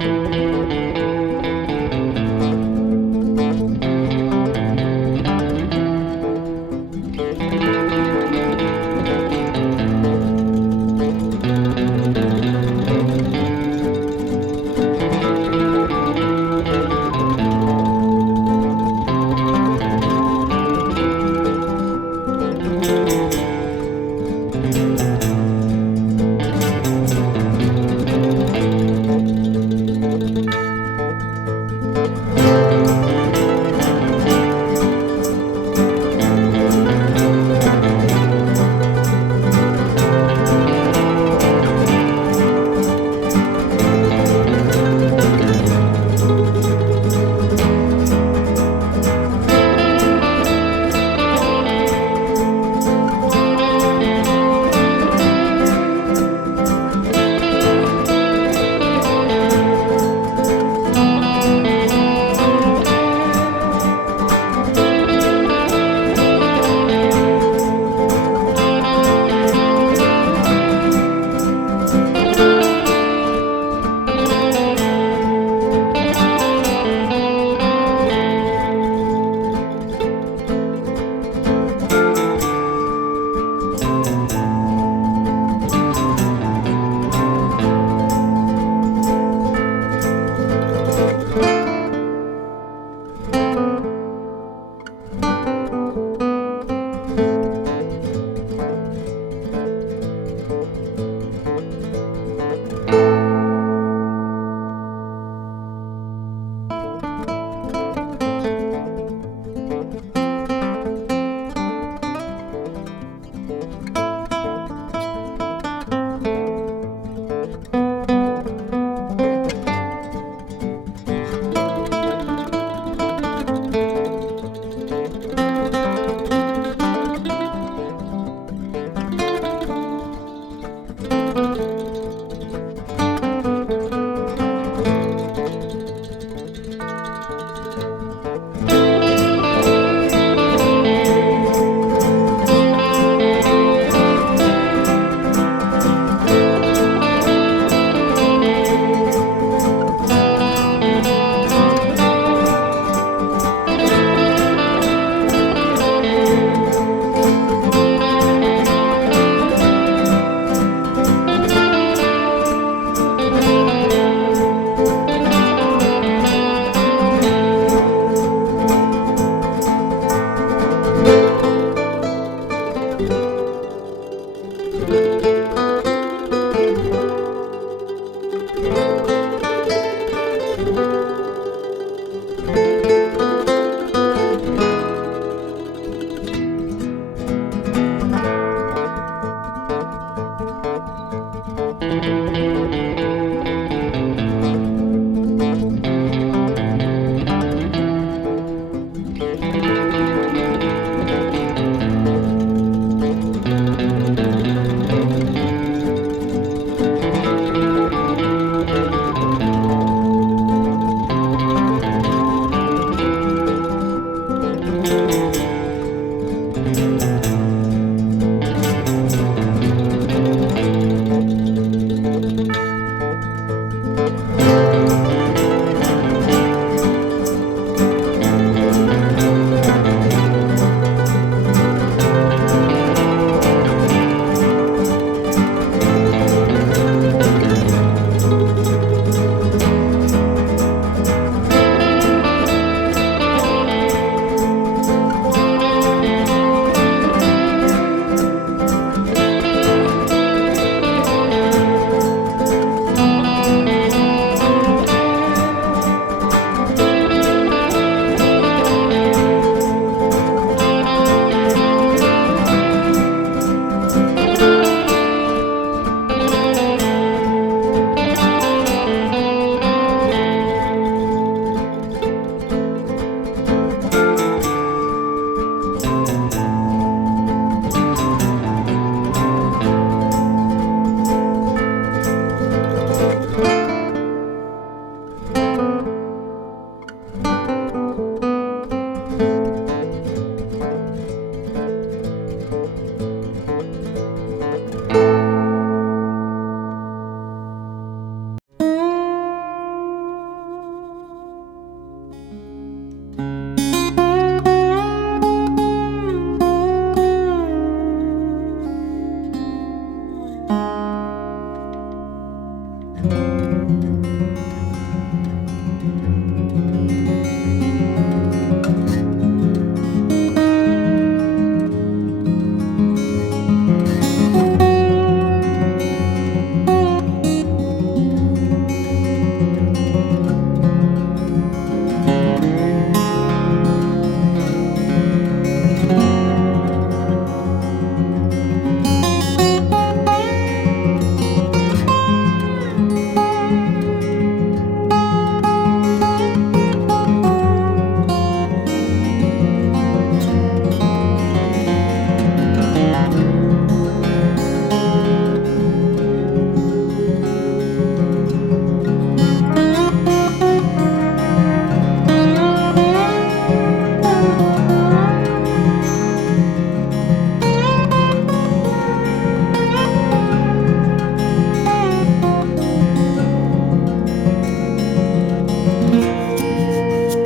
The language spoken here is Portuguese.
Música